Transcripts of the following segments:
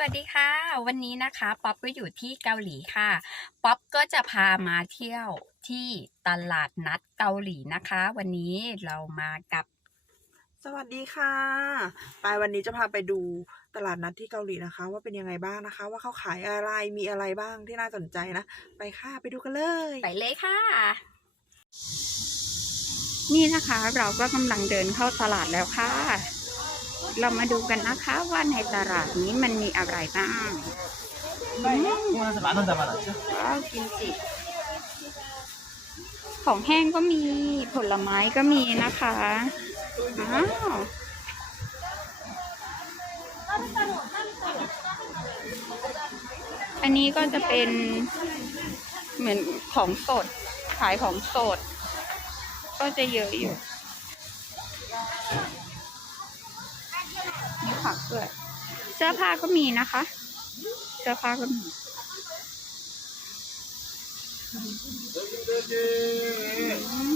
สวัสดีค่ะ วันนี้นะคะป๊อปก็อยู่ที่เกาหลีค่ะป๊อปก็จะพามาเที่ยวที่ตลาดนัดเกาหลีนะคะ วันนี้เรามากับ สวัสดีค่ะปายวันนี้จะพาไปดูตลาดนัดที่เกาหลีนะคะ ว่าเป็นยังไงบ้างนะคะ ว่าเขาขายอะไรมีอะไรบ้างที่น่าสนใจนะ ไปค่ะไปดูกันเลยไปเลยค่ะ นี่นะคะเราก็กำลังเดินเข้าตลาดแล้วค่ะ เรามาดูกันนะคะว่าในตลาดนี้มันมีอะไรบ้างว้าวกินจิ ของแห้งก็มีผลไม้ก็มีนะคะอ้าวอันนี้ก็จะเป็นเหมือนของสด ขายของสด ก็จะเยอะอยู่ ผักด้วย เสื้อผ้าก็มีนะคะ เสื้อผ้าก็มี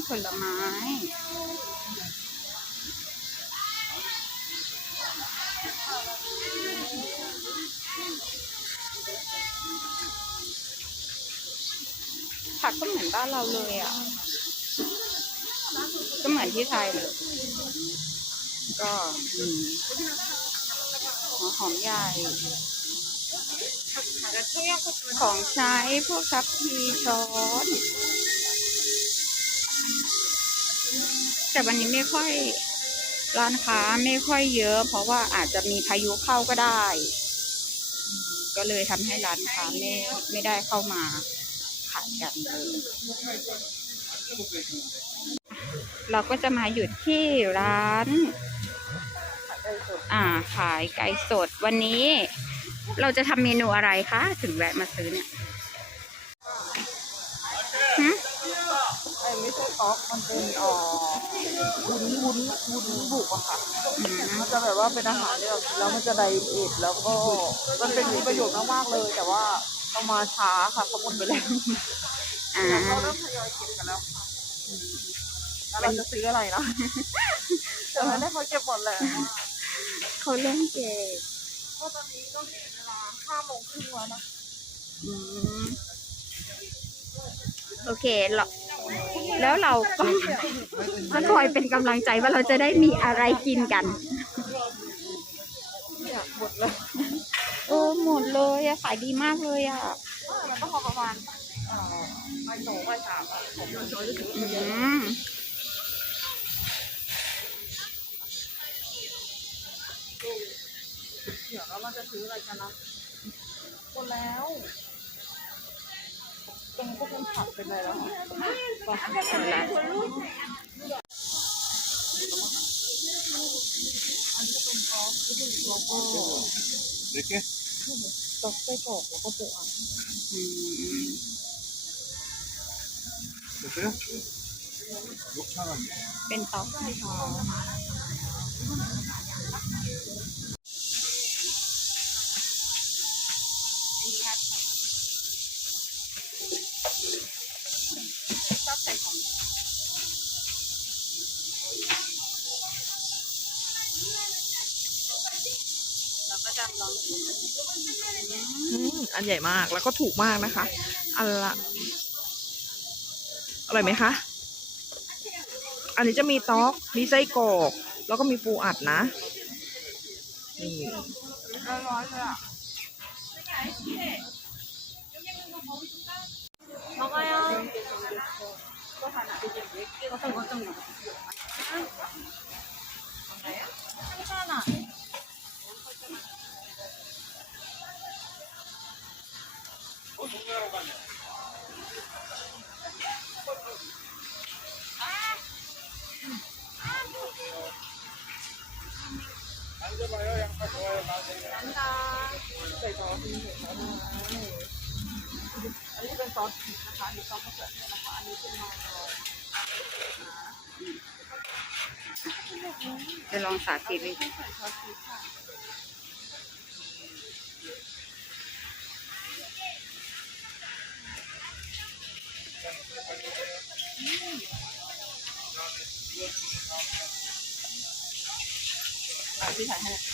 ผลไม้ผักก็เหมือนบ้านเราเลยอะ ก็เหมือนที่ไทยเลย ก็อืม หัวหอมใหญ่ ของใช้พวกทัพพีช้อน แต่วันนี้ไม่ค่อยร้านค้าไม่ค่อยเยอะ เพราะว่าอาจจะมีพายุเข้าก็ได้ ก็เลยทำให้ร้านค้าไม่ไม่ได้เข้ามาขายกันเลยเราก็จะมาหยุดที่ร้าน อ่า ขายไก่สดวันนี้ เราจะทำเมนูอะไรคะ ถึงแวะมาซื้อเนี่ยหึไอ้ไม่ใช่ต๊อกมันเป็นเอ่อวุ้นวุ้นวุ้นบุกอะค่ะอืมมันจะแบบว่าเป็นอาหารที่เรากินแล้วมันจะไดเอทแล้วก็มันเป็นมีประโยชน์มากๆเลย แต่ว่าเอามาช้าค่ะเขาหมดไปแล้วอ่าเราเริ่มทยอยเก็บกันแล้วค่ะอืมแล้วเราจะซื้ออะไรนะแต่ไม่ได้เขาเก็บหมดแล้วอะ เขาเล่นเกมเพราะตอนนี้ก็เห็นเวลาห้าโมงครึ่งแล้วนะอืมโอเคเราแล้วเราก็จะคอยเป็นกำลังใจว่าเราจะได้มีอะไรกินกันอยากหมดเลยเออหมดเลยอะขายดีมากเลยอะมันต้องพอประมาณเอ่อไม่โหนไม่สามอะผมจะช่วยรู้สึกอืเยอะม เดี๋ยว แล้วมันจะซื้ออะไรกันนะหมดแล้วตรงกมันผักเป็นอะไรแล้วไปไปแล้วเป็นซอ้กเด็กแกตอกไส้กรอกแล้วก็โปะอะอืมเป็นต๊อกไส้กรอก อันใหญ่มากแล้วก็ถูกมากนะคะ อันละอร่อยไหมคะ อันนี้จะมีต๊อก มีไส้กรอก แล้วก็มีปูอัดนะ นี่ร้อนเลยอะ 간 다. ใส่ซอสนี่ใส่ซอสนอันนี้เป็นซอสพริกนะคะอันนี้ซอสมะเขือเทศนะคะ อันนี้เป็นมะนาวจะลองสาธิตดิใส่ซอสพริกค่ะอะพี่ถ่ายให้